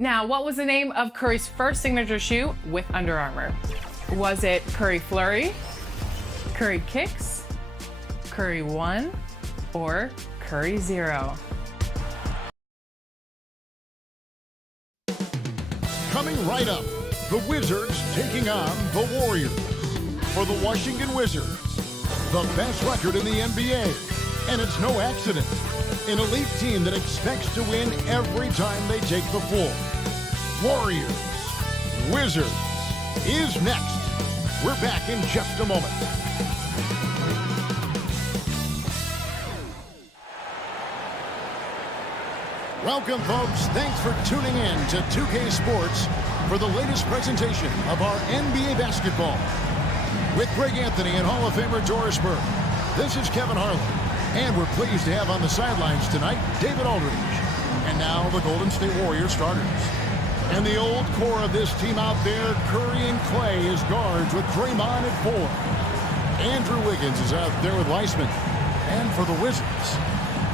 Now, what was the name of Curry's first signature shoe with Under Armour? Was it Curry Flurry, Curry Kicks, Curry 1, or Curry 0? Coming right up, the Wizards taking on the Warriors. For the Washington Wizards, the best record in the NBA. And it's no accident. An elite team that expects to win every time they take the floor. Warriors, Wizards is next. We're back in just a moment. Welcome, folks. Thanks for tuning in to 2K Sports for the latest presentation of our NBA basketball. With Greg Anthony and Hall of Famer Doris Burke, this is Kevin Harlan. And we're pleased to have on the sidelines tonight David Aldridge. And now the Golden State Warriors starters. And the old core of this team out there, Curry and Clay as guards with Draymond at 4. Andrew Wiggins is out there with Weissman. And for the Wizards,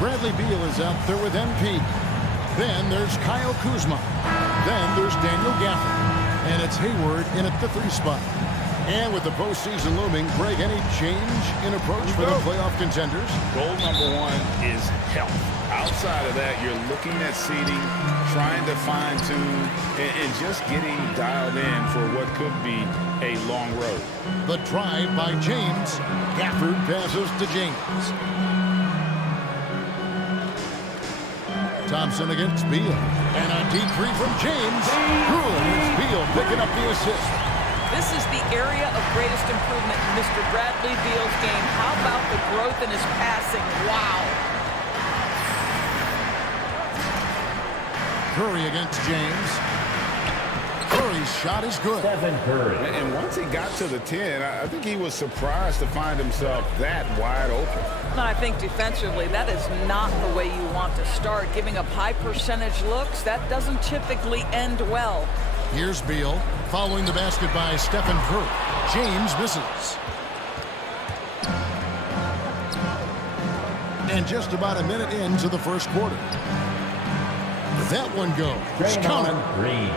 Bradley Beal is out there with MP. Then there's Kyle Kuzma. Then there's Daniel Gafford. And it's Hayward in at the 3 spot. And with the postseason looming, Greg, any change in approach for the playoff contenders? Goal number 1 is health. Outside of that, you're looking at seeding, trying to fine-tune, and just getting dialed in for what could be a long road. The drive by James. Gafford passes to James. Thompson against Beal. And a deep three from James. Good. It's Beal picking up the assist. This is the area of greatest improvement in Mr. Bradley Beal's game. How about the growth in his passing? Wow. Curry against James. Curry's shot is good. Steph Curry. And once he got to the 10, I think he was surprised to find himself that wide open. And I think defensively, that is not the way you want to start. Giving up high percentage looks, that doesn't typically end well. Here's Beal, following the basket by Stephen Curry. James misses. And just about a minute into the first quarter. That one goes. Count it.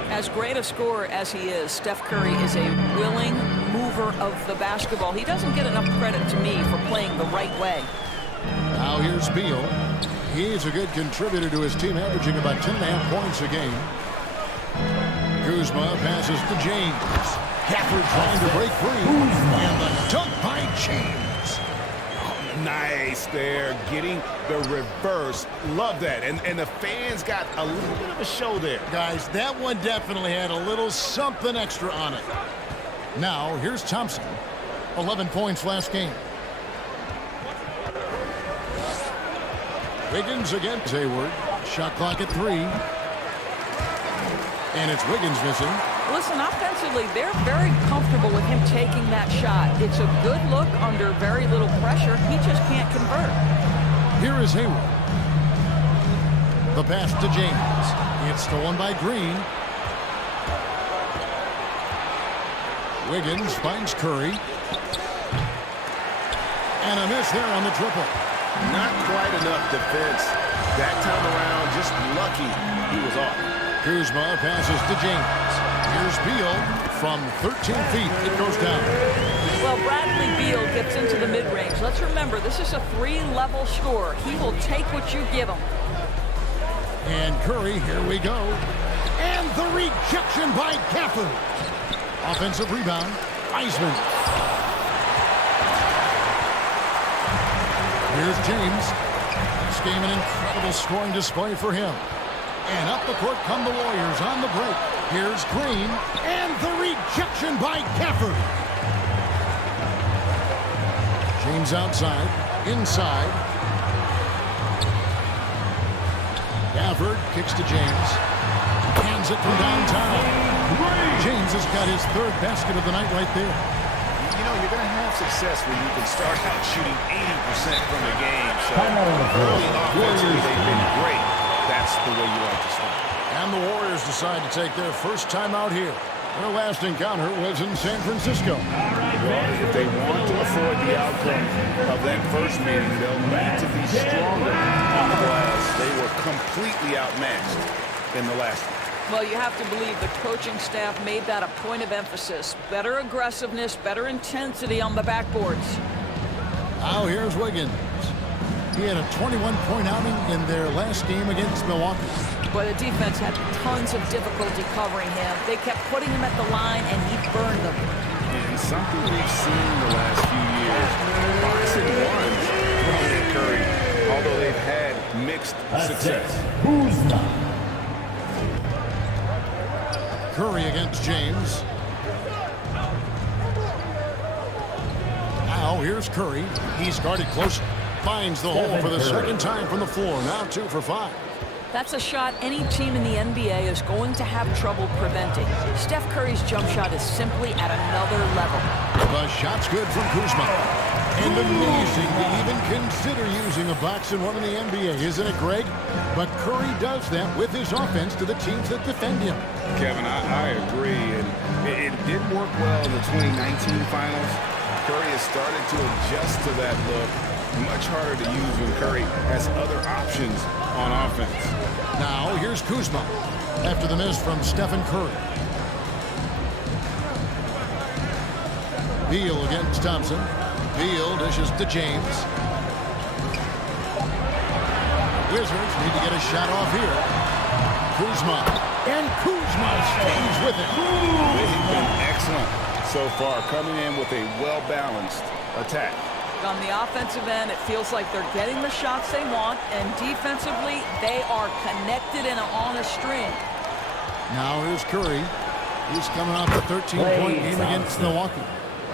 As great a scorer as he is, Steph Curry is a willing mover of the basketball. He doesn't get enough credit to me for playing the right way. Now here's Beal. He's a good contributor to his team, averaging about 10.5 points a game. Kuzma passes to James. Gafford trying to break free. And the dunk by James. Oh, nice there, getting the reverse. Love that. And the fans got a little bit of a show there. Guys, that one definitely had a little something extra on it. Now, here's Thompson. 11 points last game. Wiggins against Hayward. Shot clock at 3. And it's Wiggins missing. Listen, offensively, they're very comfortable with him taking that shot. It's a good look under very little pressure. He just can't convert. Here is Hayward. The pass to James. It's stolen by Green. Wiggins finds Curry. And a miss there on the triple. Not quite enough defense that time around. Just lucky he was off. Kuzma passes to James. Here's Beal from 13 feet. It goes down. Well, Bradley Beal gets into the mid-range. Let's remember, this is a 3-level score. He will take what you give him. And Curry, here we go. And the rejection by Gafford. Offensive rebound, Weissman. Here's James. This game an incredible scoring display for him. And up the court come the Warriors on the break. Here's Green. And the rejection by Gafford. James outside. Inside. Gafford kicks to James. Hands it from downtown. James has got his 3rd basket of the night right there. You know, you're going to have success when you can start out shooting 80% from the game. So early offensively, they've been great. That's the way you like to start. And the Warriors decide to take their first time out here. Their last encounter was in San Francisco. Well, if they want to afford the outcome of that first meeting, they'll need to be stronger on the glass. They were completely outmatched in the last one. Well, you have to believe the coaching staff made that a point of emphasis. Better aggressiveness, better intensity on the backboards. Now here's Wiggins. He had a 21-point outing in their last game against Milwaukee. But the defense had tons of difficulty covering him. They kept putting him at the line, and he burned them. And something we've seen the last few years, boxing ones from Nick Curry, although they've had mixed success. Curry against James. Now here's Curry. He's guarded close. Finds the hole for the second time from the floor. Now 2 for 5. That's a shot any team in the NBA is going to have trouble preventing. Steph Curry's jump shot is simply at another level. The shot's good from Kuzma. And amazing to even consider using a box and one in the NBA, isn't it, Greg? But Curry does that with his offense to the teams that defend him. Kevin, I agree. And it didn't work well in the 2019 finals. Curry has started to adjust to that look. Much harder to use when Curry has other options on offense. Now here's Kuzma after the miss from Stephen Curry. Beal against Thompson. Beal dishes to James. Wizards need to get a shot off here. Kuzma. And Kuzma stays with it. They've been excellent so far, coming in with a well-balanced attack. On the offensive end, it feels like they're getting the shots they want, and defensively, they are connected and on a string. Now here's Curry. He's coming off a 13-point game against Milwaukee.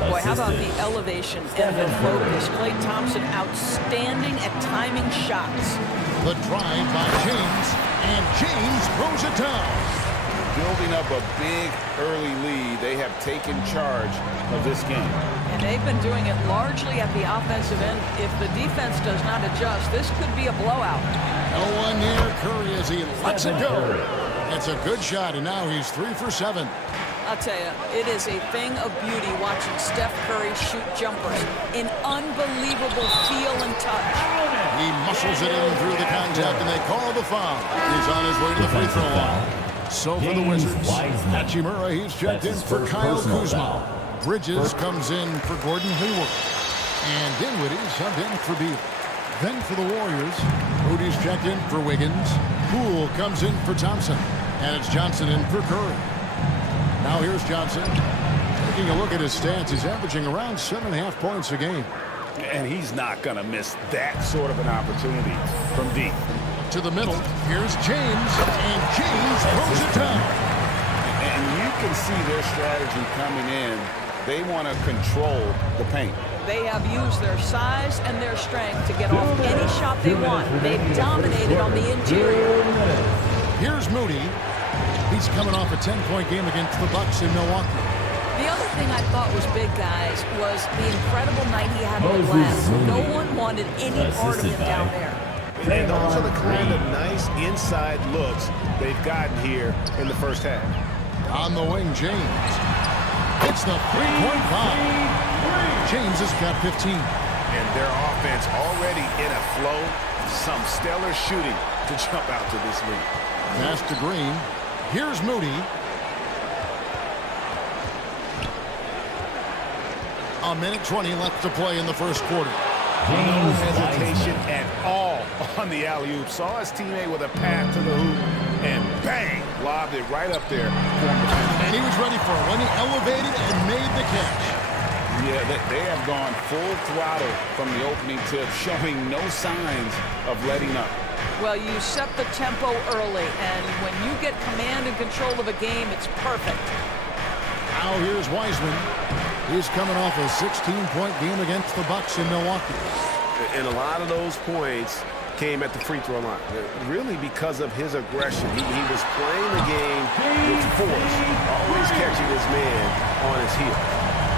Boy, how about the elevation and the focus? Klay Thompson outstanding at timing shots. The drive by James, and James throws it down. Building up a big early lead, they have taken charge of this game. And they've been doing it largely at the offensive end. If the defense does not adjust, this could be a blowout. No one near Curry as he lets it go. It's a good shot, and now he's 3 for 7. I'll tell you, it is a thing of beauty watching Steph Curry shoot jumpers. An unbelievable feel and touch. He muscles it in through the contact, and they call the foul. He's on his way to the free throw line. So for the Wizards, Hachimura, he's checked in for Kyle Kuzma. Bridges comes in for Gordon Hayward. And Dinwiddie subbed in for Beal. Then for the Warriors, Moody's checked in for Wiggins. Poole comes in for Thompson. And it's Johnson in for Curry. Now here's Johnson. Taking a look at his stats, he's averaging around 7.5 points a game. And he's not going to miss that sort of an opportunity from deep. To the middle, here's James, and James throws it down. And you can see their strategy coming in. They want to control the paint. They have used their size and their strength to get off any shot they want. They've dominated on the interior. Here's Moody. He's coming off a 10-point game against the Bucks in Milwaukee. The other thing I thought was big, guys, was the incredible night he had on the glass. No one wanted any part of him down there. And those are the kind of nice inside looks they've gotten here in the first half. On the wing, James. It's the three-point bomb. James has got 15. And their offense already in a flow. Some stellar shooting to jump out to this lead. Pass to Green. Here's Moody. A minute 20 left to play in the first quarter. No hesitation at all on the alley-oop. Saw his teammate with a pass to the hoop, and bang, lobbed it right up there. And he was ready for it when he elevated and made the catch. Yeah, they have gone full throttle from the opening tip, showing no signs of letting up. Well, you set the tempo early, and when you get command and control of a game, it's perfect. Now here's Wiseman. He's coming off a 16-point game against the Bucks in Milwaukee. And a lot of those points came at the free throw line, really because of his aggression. He was playing the game with force, always catching his man on his heel.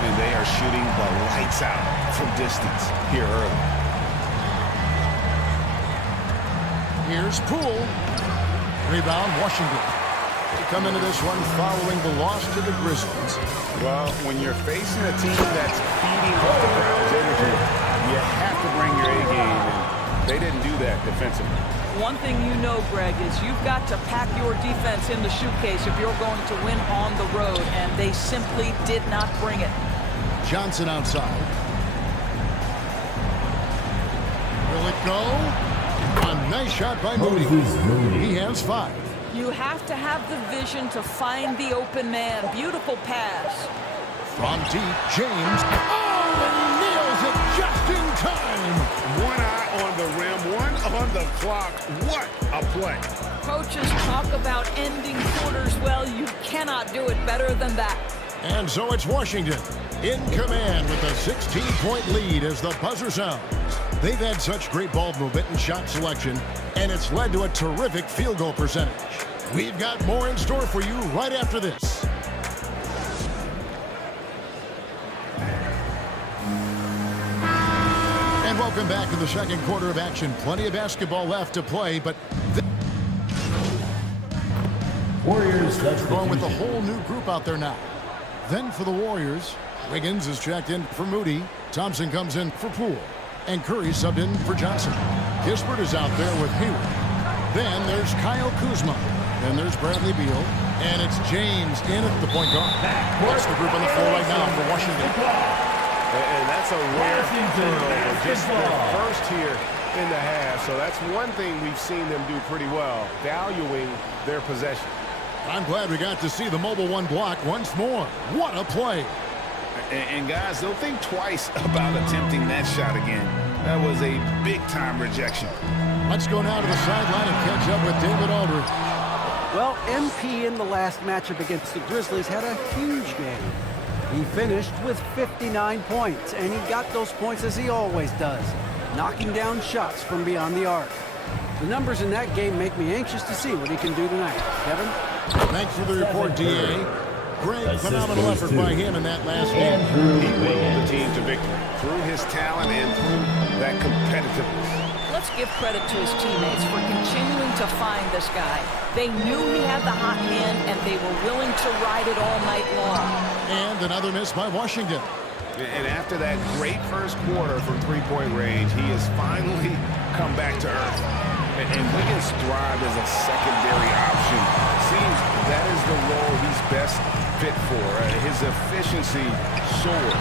And they are shooting the lights out from distance here early. Here's Poole. Rebound, Washington. They come into this one following the loss to the Grizzlies. Well, when you're facing a team that's feeding off the crowd's energy, you have to bring your A game, and they didn't do that defensively. One thing you know, Greg, is you've got to pack your defense in the suitcase if you're going to win on the road, and they simply did not bring it. Johnson outside. Will it go? A nice shot by Moody. He has 5. You have to have the vision to find the open man. Beautiful pass. From deep, James. Oh, and he nails it just in time. One eye on the rim, one on the clock. What a play. Coaches talk about ending quarters. Well, you cannot do it better than that. And so it's Washington in command with a 16-point lead as the buzzer sounds. They've had such great ball movement and shot selection, and it's led to a terrific field goal percentage. We've got more in store for you right after this. And welcome back to the second quarter of action. Plenty of basketball left to play, but Warriors going with a whole new group out there now. Then for the Warriors, Wiggins is checked in for Moody. Thompson comes in for Poole. And Curry subbed in for Johnson. Kispert is out there with Hayward. Then there's Kyle Kuzma. Then there's Bradley Beal. And it's James in at the point guard. That's the group on the floor right now for Washington. And that's a rare turnover. Just their first here in the half. So that's one thing we've seen them do pretty well, valuing their possession. I'm glad we got to see the mobile one block once more. What a play. And guys, they'll think twice about attempting that shot again. That was a big-time rejection. Let's go now to the sideline and catch up with David Aldridge. Well, MP in the last matchup against the Grizzlies had a huge game. He finished with 59 points, and he got those points as he always does, knocking down shots from beyond the arc. The numbers in that game make me anxious to see what he can do tonight. Kevin? Thanks for the report, D.A. Great, phenomenal effort by him in that last game. He willed the team to victory through his talent and through that competitiveness. Let's give credit to his teammates for continuing to find this guy. They knew he had the hot hand, and they were willing to ride it all night long. And another miss by Washington. And after that great first quarter from three-point range, he has finally come back to earth. And Wiggins thrived as a secondary option. Seems that is the role he's best fit for. His efficiency soared.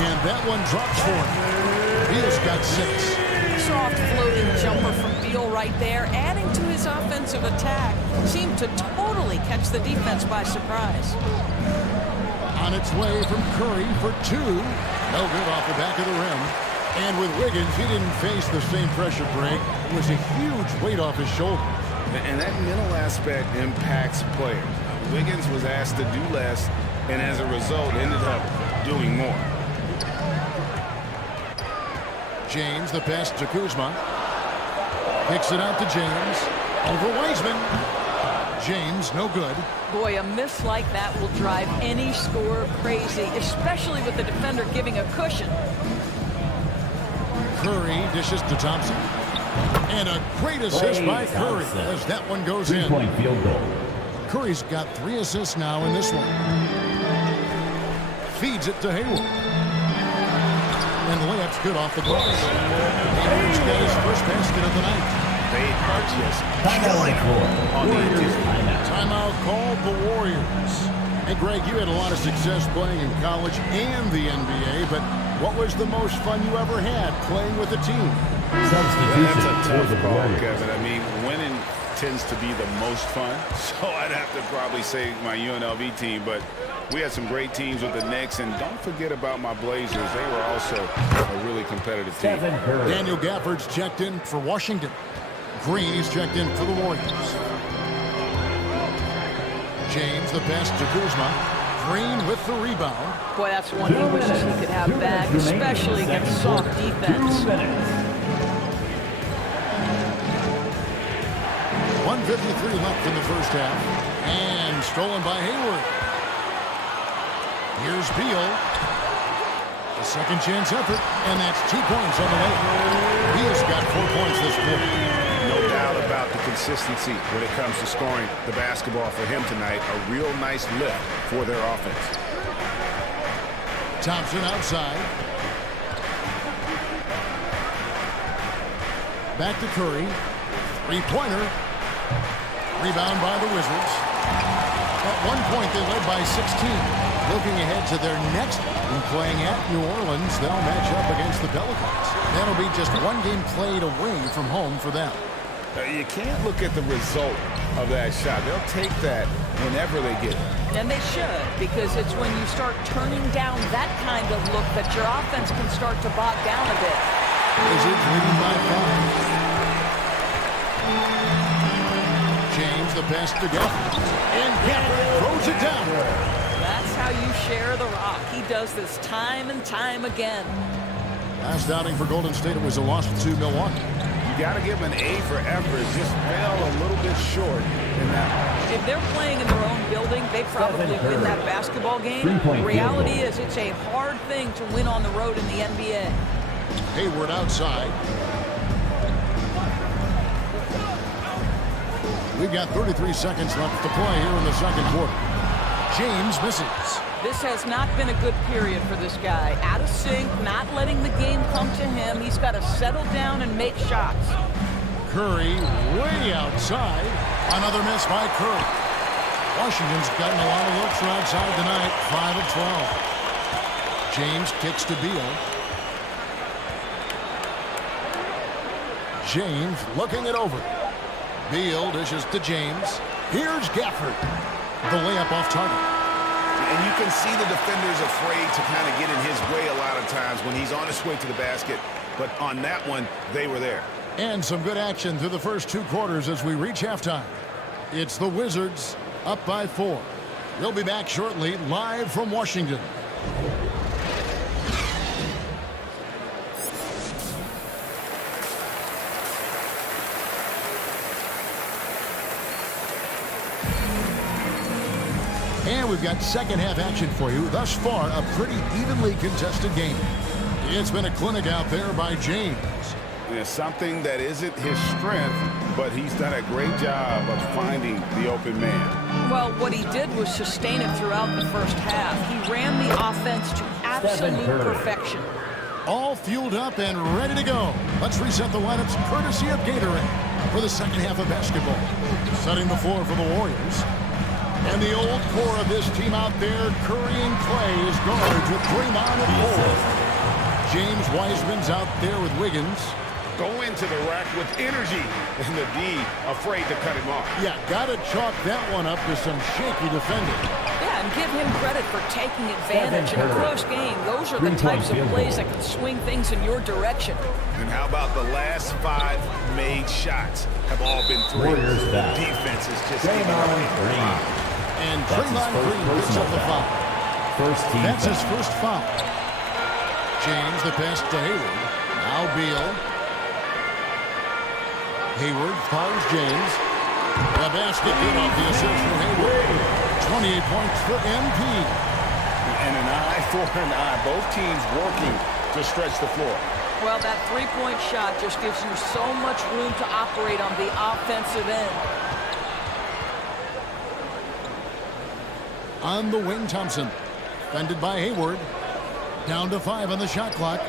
And that one drops for him. Beal's got 6. Soft floating jumper from Beal right there, adding to his offensive attack. Seemed to totally catch the defense by surprise. On its way from Curry for 2. No good off the back of the rim. And with Wiggins, he didn't face the same pressure break. It was a huge weight off his shoulders. And that mental aspect impacts players. Wiggins was asked to do less, and as a result, ended up doing more. James, the pass to Kuzma. Kicks it out to James. Over Wiseman. James, no good. Boy, a miss like that will drive any scorer crazy, especially with the defender giving a cushion. Curry dishes to Thompson. And a great assist by Curry as that one goes in. 3-point field goal. Curry's got 3 assists now in this one. Feeds it to Hayward. And the layup's good off the glass. Hayward's got his first basket of the night. They are just Timeout on the Warriors timeout. Timeout called the Warriors. Hey, Greg, you had a lot of success playing in college and the NBA, but what was the most fun you ever had playing with a team? Substitution That's a for tough the call, Warriors. Kevin. I mean, winning tends to be the most fun, so I'd have to probably say my UNLV team, but we had some great teams with the Knicks, and don't forget about my Blazers. They were also a really competitive team. Steph Curry. Daniel Gafford's checked in for Washington. Green is checked in for the Warriors. James, the pass to Kuzma. Green with the rebound. Boy, that's one he wishes he could have back, especially against soft defense. 1:53 left in the first half. And stolen by Hayward. Here's Beal. A second chance effort. And that's 2 points on the way. Beal's got 4 points this quarter. No doubt about the consistency when it comes to scoring the basketball for him tonight. A real nice lift for their offense. Thompson outside. Back to Curry. Three-pointer. Rebound by the Wizards. At one point, they led by 16. Looking ahead to their next game, playing at New Orleans, they'll match up against the Pelicans. That'll be just one game played away from home for them. You can't look at the result of that shot. They'll take that whenever they get it. And they should, because it's when you start turning down that kind of look that your offense can start to bog down a bit. Wizards leading by 5. James, the pass to Gafford. And Gafford throws it down. That's how you share the rock. He does this time and time again. Last outing for Golden State, it was a loss to Milwaukee. You got to give them an A for effort. Just fell a little bit short in that one. If they're playing in their own building, they probably win that basketball game. The reality is it's a hard thing to win on the road in the NBA. Hayward outside. We've got 33 seconds left to play here in the second quarter. James misses. This has not been a good period for this guy. Out of sync, not letting the game come to him. He's got to settle down and make shots. Curry way outside. Another miss by Curry. Washington's gotten a lot of looks from outside tonight. 5 of 12. James kicks to Beal. James looking it over. Beal dishes to James. Here's Gafford. The layup off target. And you can see the defenders afraid to kind of get in his way a lot of times when he's on his way to the basket. But on that one, they were there. And some good action through the first two quarters as we reach halftime. It's the Wizards up by 4. We'll be back shortly, live from Washington. And we've got second half action for you. Thus far, a pretty evenly contested game. It's been a clinic out there by James. It's something that isn't his strength, but he's done a great job of finding the open man. Well, what he did was sustain it throughout the first half. He ran the offense to absolute perfection. All fueled up and ready to go. Let's reset the lineups courtesy of Gatorade for the second half of basketball. Setting the floor for the Warriors. And the old core of this team out there, Curry and Clay, is guards with Draymond at 4. James Wiseman's out there with Wiggins. Go into the rack with energy, and the D afraid to cut him off. Yeah, got to chalk that one up to some shaky defending. Yeah, and give him credit for taking advantage in a close game. Those are the types of plays that can swing things in your direction. And how about the last 5 made shots have all been threes? Defense is just giving up. And Draymond Green picks up the foul. That's his first foul. James, the pass to Hayward. Now Beal. Hayward fouls James. The basket good off the assist from Hayward. 28 points for MP. And an eye for an eye. Both teams working to stretch the floor. Well, that three-point shot just gives you so much room to operate on the offensive end. On the wing, Thompson. Defended by Hayward. Down to 5 on the shot clock.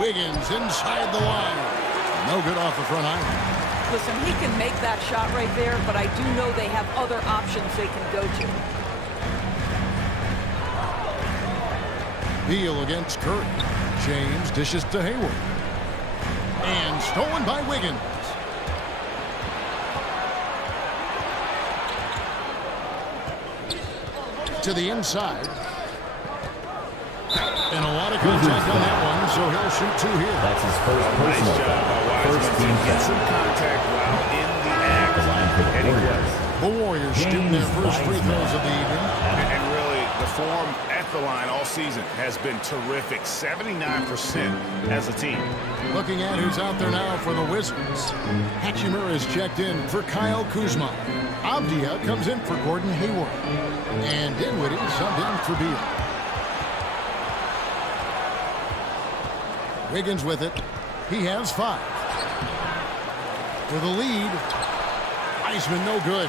Wiggins inside the line. No good off the front iron. Listen, he can make that shot right there, but I do know they have other options they can go to. Beal against Curry. James dishes to Hayward. And stolen by Wiggins. To the inside. And a lot of contact on that one, so he'll shoot 2 here. That's his first personal foul. First team Get some contact while in the act. The line for the Warriors. The Warriors shooting their first free throws of the evening. And really, the form at the line all season has been terrific. 79% as a team. Looking at who's out there now for the Wizards. Hachimura is checked in for Kyle Kuzma. Avdia comes in for Gordon Hayward. And Dinwiddie subbed in for Beal. Wiggins with it. He has 5. For the lead. Wiseman no good.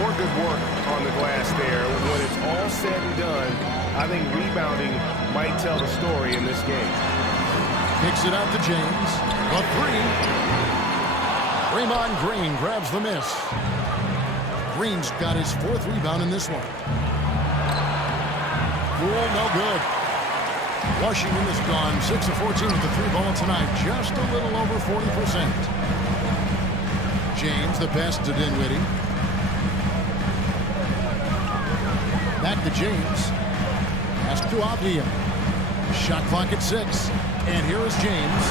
More good work on the glass there. When it's all said and done, I think rebounding might tell the story in this game. Kicks it out to James. A 3. Draymond Green grabs the miss. Green's got his 4th rebound in this one. Poole, no good. Washington is gone 6 of 14 with the 3-ball tonight, just a little over 40%. James, the pass to Dinwiddie. Back to James. Pass to Avdia. Shot clock at 6. And here is James.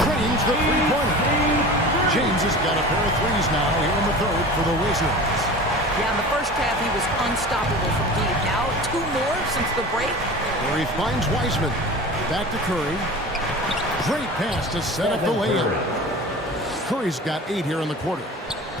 Drains the three-pointer. James has got a pair of threes now here in the 3rd for the Wizards. Yeah, in the first half, he was unstoppable from deep. Now, 2 more since the break. Where he finds Wiseman. Back to Curry. Great pass to set up the layup. Curry's got 8 here in the quarter.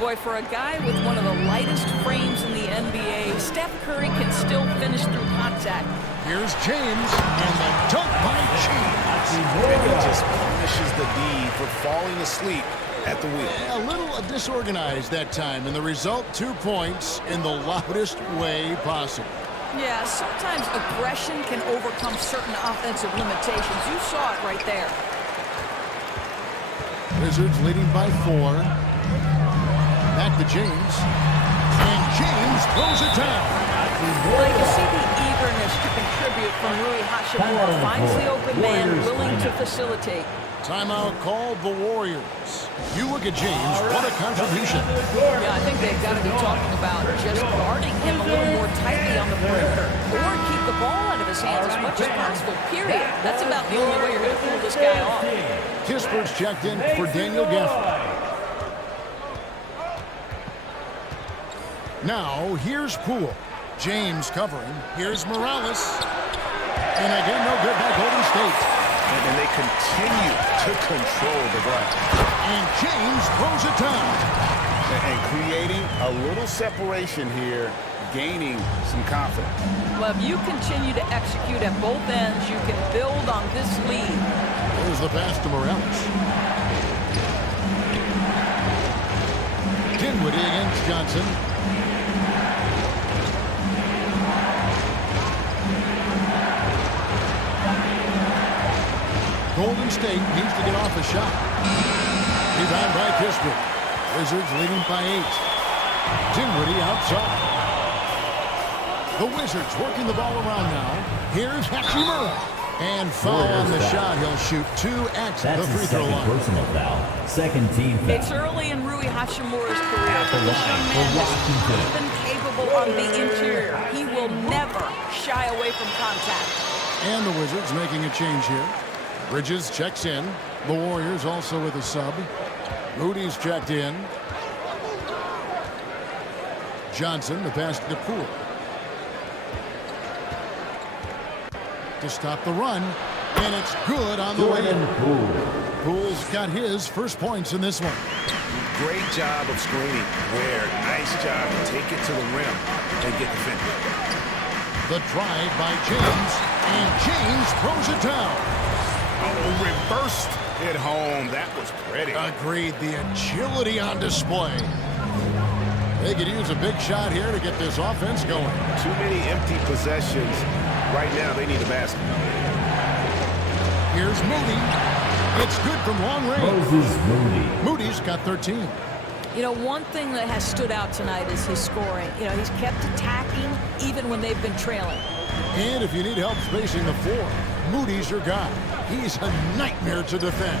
Boy, for a guy with one of the lightest frames in the NBA, Steph Curry can still finish through contact. Here's James, and the dunk by James. And he just punishes the D for falling asleep at the wheel. A little disorganized that time, and the result 2 points in the loudest way possible. Yeah, sometimes aggression can overcome certain offensive limitations. You saw it right there. Wizards leading by 4. Back to James. And James throws it down. Well, you see the eagerness to contribute from Rui Hachimura. Finds the open man, willing to facilitate. Timeout called the Warriors. You look at James, what a contribution. Yeah, I think they've got to be talking about just guarding him a little more tightly on the perimeter. Or keep the ball out of his hands as much as possible, period. That's about the only way you're going to pull this guy off. Kisper's checked in for Daniel Gafford. Now, here's Poole. James covering. Here's Morales. And again, no good by Golden State. And they continue to control the glass. And James throws it down. And creating a little separation here, gaining some confidence. Well, if you continue to execute at both ends, you can build on this lead. Here's the pass to Morales. Dinwiddie against Johnson. Golden State needs to get off a shot. Rebound by Kisper. Wizards leading by 8. Dinwiddie outside. The Wizards working the ball around now. Here's Hachimura. And foul on the shot. He'll shoot 2 at the free throw line. Personal foul. Second team foul. It's early in Rui Hachimura's career. the This line young for man is Washington. even capable on the interior. He will never shy away from contact. And the Wizards making a change here. Bridges checks in. The Warriors also with a sub. Moody's checked in. Johnson, the pass to Poole. To stop the run. And it's good on the way in. Poole's got his first points in this one. Great job of screening. Where nice job to take it to the rim and get the finish. The drive by James. And James throws it down. Oh, reversed it home. That was pretty. Agreed. The agility on display. They could use a big shot here to get this offense going. Too many empty possessions. Right now, they need a basket. Here's Moody. It's good from long range. Moses Moody. Moody's got 13. You know, one thing that has stood out tonight is his scoring. You know, he's kept attacking even when they've been trailing. And if you need help spacing the floor, Moody's your guy. He's a nightmare to defend.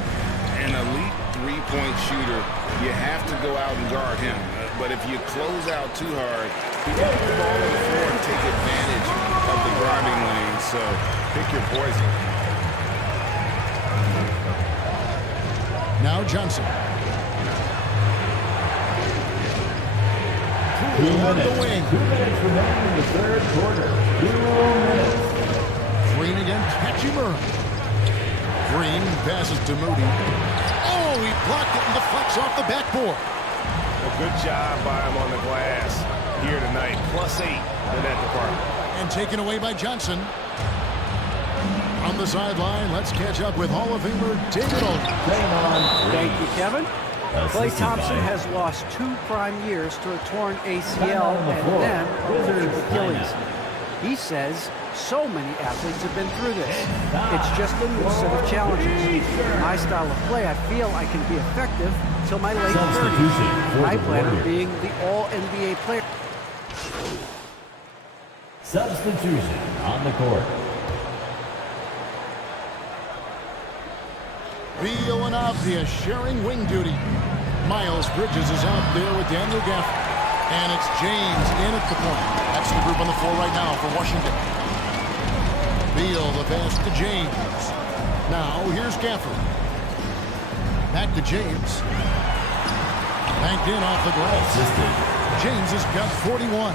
An elite three-point shooter, you have to go out and guard him. But if you close out too hard, he can put the ball on the floor and take advantage of the driving lane. So pick your poison. Now Johnson. 2 Poole on the minutes. wing. 2 minutes remaining in the third quarter. 2 minutes. Green against Hachimura. Green passes to Moody. Oh, he blocked it and deflects off the backboard. A good job by him on the glass here tonight. +8 in that department. And taken away by Johnson. On the sideline, let's catch up with Hall of Famer David Aldridge. Thank you, Kevin. Klay Assisted Thompson by has lost 2 prime years to a torn ACL on the and floor. then Wizards Achilles. lineup. He says so many athletes have been through this. It's just a new set of challenges. In my style of play, I feel I can be effective, until my late Substitution 30s. for My the plan of Warriors. being the All-NBA player. Substitution on the court. Beal and Avdia sharing wing duty. Miles Bridges is out there with Daniel Gafford. And it's James in at the point. That's the group on the floor right now for Washington. Beal, the pass to James. Now here's Gafford. Back to James. Banked in off the glass. Assisted. James has got 41.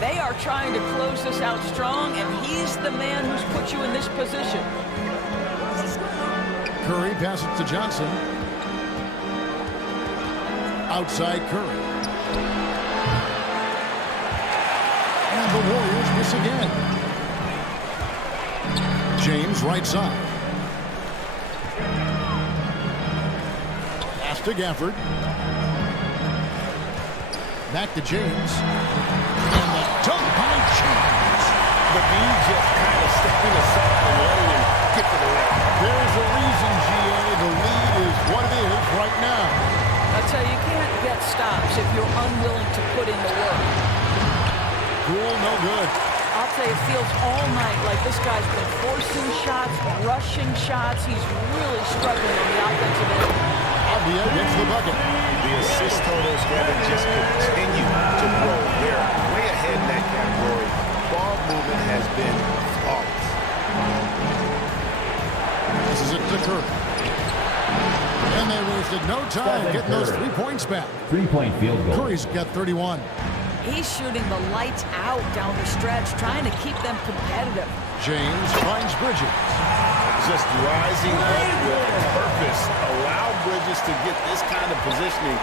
They are trying to close this out strong, and he's the man who's put you in this position. Curry passes to Johnson. Outside Curry. And the Warriors miss again. James right side. Pass to Gafford. Back to James. And the dunk by James. But he just kind of stepping aside and letting him get to the rim. There's a reason, GA. The lead is what it is right now. I tell you, you can't get stops if you're unwilling to put in the work. Cool, no good. I'll tell you, it feels all night like this guy's been forcing shots, rushing shots. He's really struggling on the offensive end. Avdia gets the bucket. The assist totals, Kevin, just continue to grow. They're way ahead in that category. Ball movement has been flawless. This is it to Curry. And they wasted no time getting those 3 points back. 3-point field goal. Curry's got 31. He's shooting the lights out down the stretch, trying to keep them competitive. James finds Bridges. Just rising up with purpose. Allow Bridges to get this kind of positioning.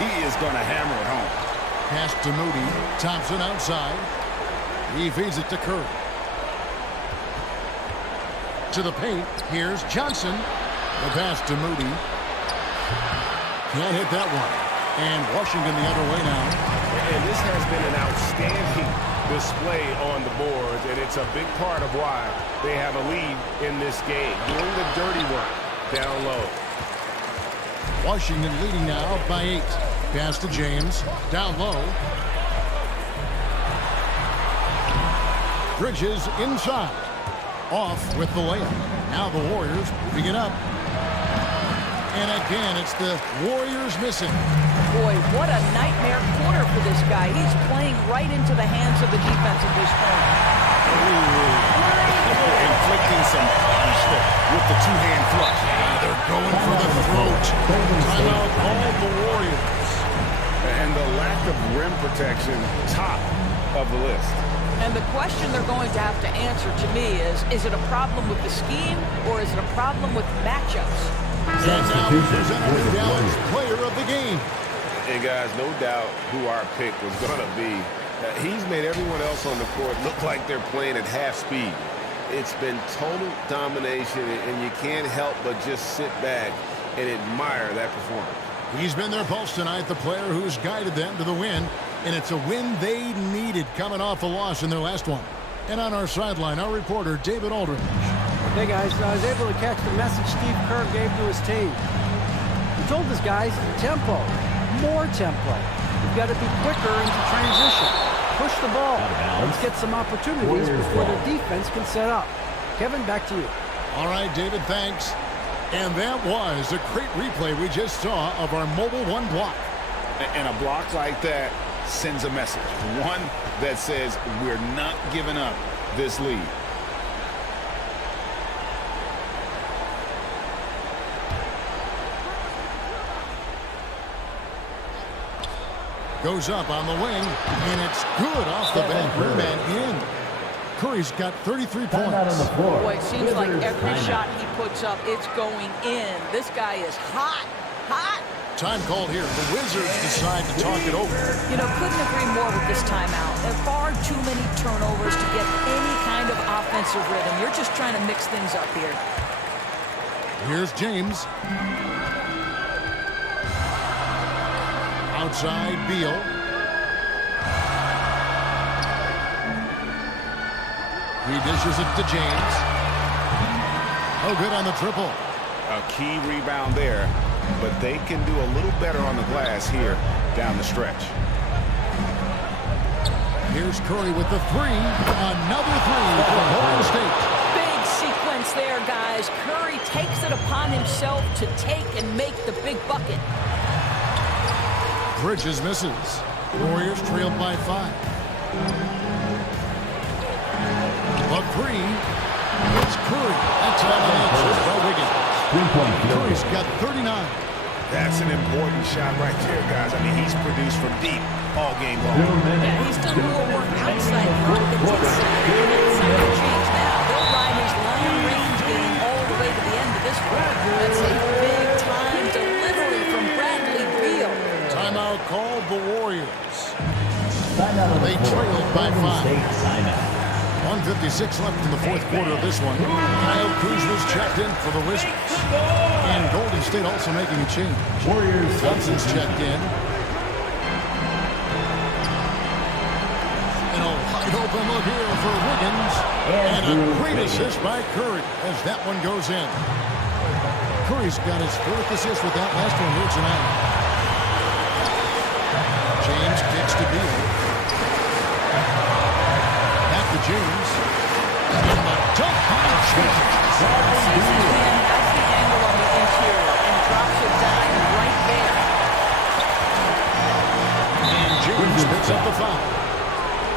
He is going to hammer it home. Pass to Moody. Thompson outside. He feeds it to Curry. To the paint. Here's Johnson. The pass to Moody. Can't hit that one. And Washington the other way now. And this has been an outstanding display on the boards, and it's a big part of why they have a lead in this game. Doing the dirty work down low. Washington leading now by 8. Pass to James. Down low. Bridges inside. Off with the layup. Now the Warriors moving it up. And again, it's the Warriors missing. Boy, what a nightmare quarter for this guy. He's playing right into the hands of the defense at this point. Inflicting some punishment with the two-hand flush. They're going for the throat. Timeout called the Warriors. And the lack of rim protection, top of the list. And the question they're going to have to answer to me is it a problem with the scheme or is it a problem with matchups? And now we present our new Dallas player of the game. And guys, no doubt who our pick was going to be. He's made everyone else on the court look like they're playing at half speed. It's been total domination, and you can't help but just sit back and admire that performance. He's been their pulse tonight, the player who's guided them to the win. And it's a win they needed coming off a loss in their last one. And on our sideline, our reporter, David Aldridge. Hey guys, I was able to catch the message Steve Kerr gave to his team. He told his guys, tempo, more tempo. We've got to be quicker into transition. Push the ball. Let's get some opportunities before their defense can set up. Kevin, back to you. All right, David, thanks. And that was a great replay we just saw of our Mobile One block. And a block like that sends a message. One that says we're not giving up this lead. Goes up on the wing, and it's good off the back rim and in. Curry's got 33 points. Boy, it seems like every shot he puts up, it's going in. This guy is hot, hot. Time called here. The Wizards decide to talk it over. You know, couldn't agree more with this timeout. There are far too many turnovers to get any kind of offensive rhythm. You're just trying to mix things up here. Here's James. Outside, Beal. He dishes it to James. Oh, good on the triple. A key rebound there but they can do a little better on the glass here down the stretch. Here's Curry with the three. Another three for Golden State. Big sequence there, guys. Curry takes it upon himself to take and make the big bucket. Bridges misses. Warriors trailed by 5. A three. It's Curry. That's on the edge by Wiggins. Curry's got 39. That's an important shot right there, guys. I mean, he's produced from deep all game long. Yeah, he's done a little work outside the arc. It's inside the change now. He'll ride his long-range game all the way to the end of this one. That's a big-time delivery from Bradley Beal. Timeout called the Warriors. They trailed by 5. 1:56 left in the fourth quarter of this one. Kyle Kuzma's checked in for the Wizards. And Golden State also making a change. Warriors. Johnson's checked in. And a wide open look here for Wiggins. And a great assist by Curry as that one goes in. Curry's got his 4th assist with that last one here tonight. James kicks to Beal. Back to James. And the dunk by James. Man has the angle on the interior and drops a dime right there. And James picks up the foul.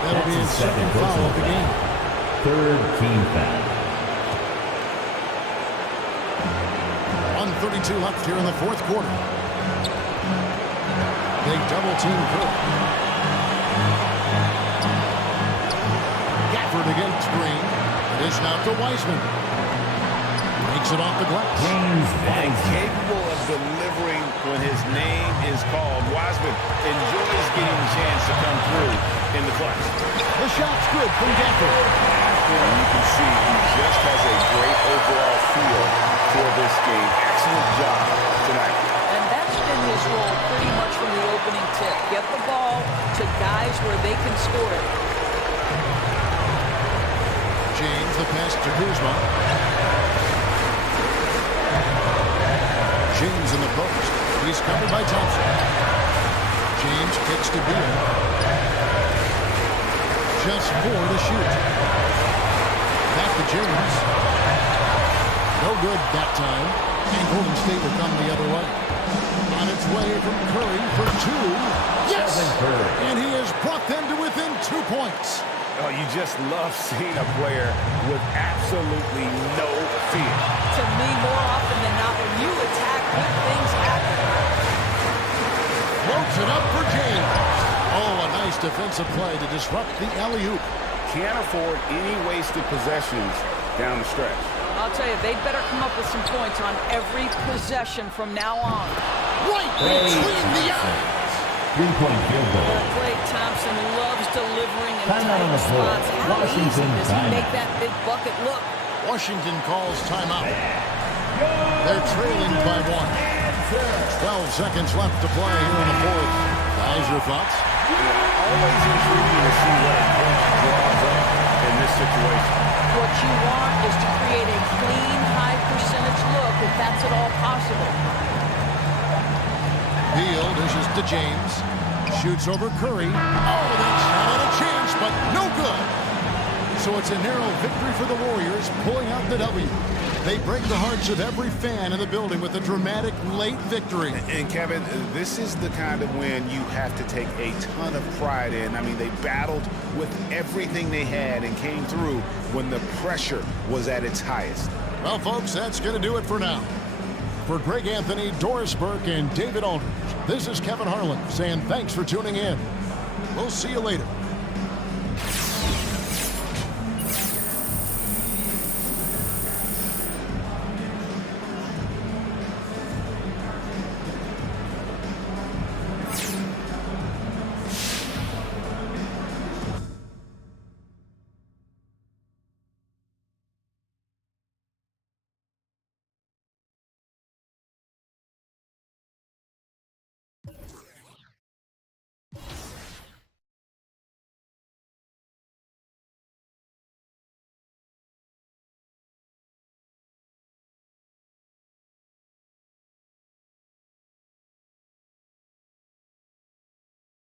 That'll be his second foul of the game. 3rd team foul. 1:32 left here in the fourth quarter. They double team Curry. Gafford against Green. It is now to Wiseman. Makes it off the glass. And capable of delivering when his name is called. Wiseman enjoys getting the chance to come through in the clutch. The shot's good from Gafford. You can see he just has a great overall feel for this game. Excellent job tonight. And that's been his role pretty much from the opening tip. Get the ball to guys where they can score it. James, the pass to Kuzma. James in the post. He's covered by Thompson. James kicks to Beal. Just 4 to shoot. Back to James. No good that time. And Golden State will come the other way. On its way from Curry for 2. Yes! And he has brought them to within 2 points. Oh, you just love seeing a player with absolutely no fear. To me, more often than not, when you attack, good things happen. Floats it up for James. Oh, a nice defensive play to disrupt the alley-oop. Can't afford any wasted possessions down the stretch. I'll tell you, they'd better come up with some points on every possession from now on. Right between the eyes. 3-point field goal. Klay Thompson loves delivering in Timeout on tight the floor. spots. How easy Washington does he make timeout. that big bucket look? Washington calls timeout. They're trailing by 1. 12 seconds left to play here in the fourth. Guys, your thoughts? Always intriguing to see what a coach draws up in this situation. What you want is to create a clean, high-percentage look if that's at all possible. Beal dishes to James. Shoots over Curry. Oh, that shot had a chance, but no good. So it's a narrow victory for the Warriors, pulling out the W. They break the hearts of every fan in the building with a dramatic late victory. And Kevin, this is the kind of win you have to take a ton of pride in. I mean, they battled with everything they had and came through when the pressure was at its highest. Well, folks, that's going to do it for now. For Greg Anthony, Doris Burke, and David Aldridge, this is Kevin Harlan saying thanks for tuning in. We'll see you later.